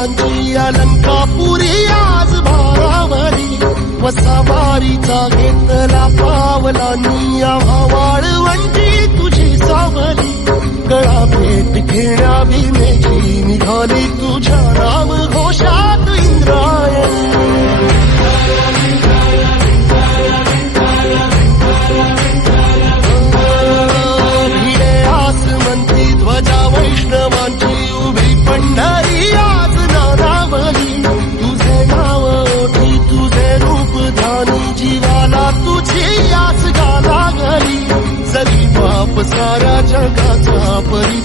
गांधी अलंकापुरी आज भारावारी. वसावारीचा घेतला पावलानी आव्हाळ वंटी तुझी सावली. गळा भेट घेण्या भीमेची निघाली तुझ्या सारा जगाचा परी